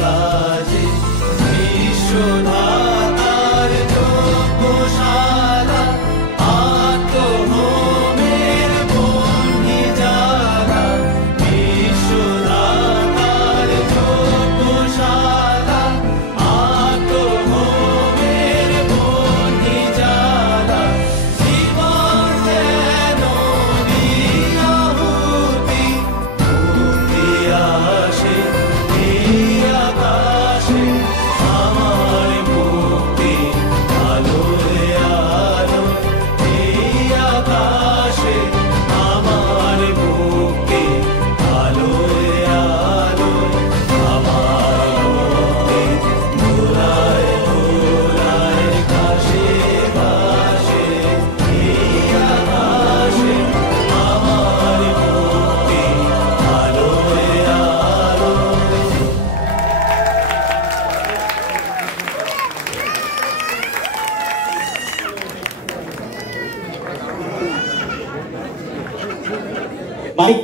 কাজে বিশ্বধাতার যোগ্যশালা আত্মহোমের বহ্নি জ্বালা বিশ্বধাতার যোগ্যশালা আত্মহোমের বহ্নি জ্বালা জীবন যেন নিয়াহুতি মুক্তি আসে এই আকাশে আমার মুক্তি আলোয় আলোয় এই আকাশে আমার মুক্তি আলোয় আলোয় আমার মুক্তি দোলায় দোলায় ঘাসে ঘাসে এই আকাশে আমার মুক্তি আলোয় আলোয়। মাইক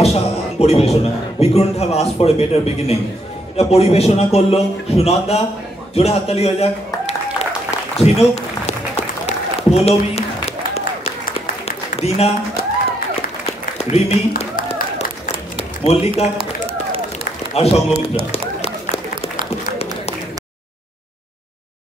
অসাধারণ পরিবেশনা। We couldn't have asked for a better beginning. এটা পরিবেশনা করলো সুনন্দা, জোরে হাততালি হয়ে যাক, ঝিনুক, পৌলমী, দিনা, রিমি, মল্লিকা আর সঙ্গমিত্রা।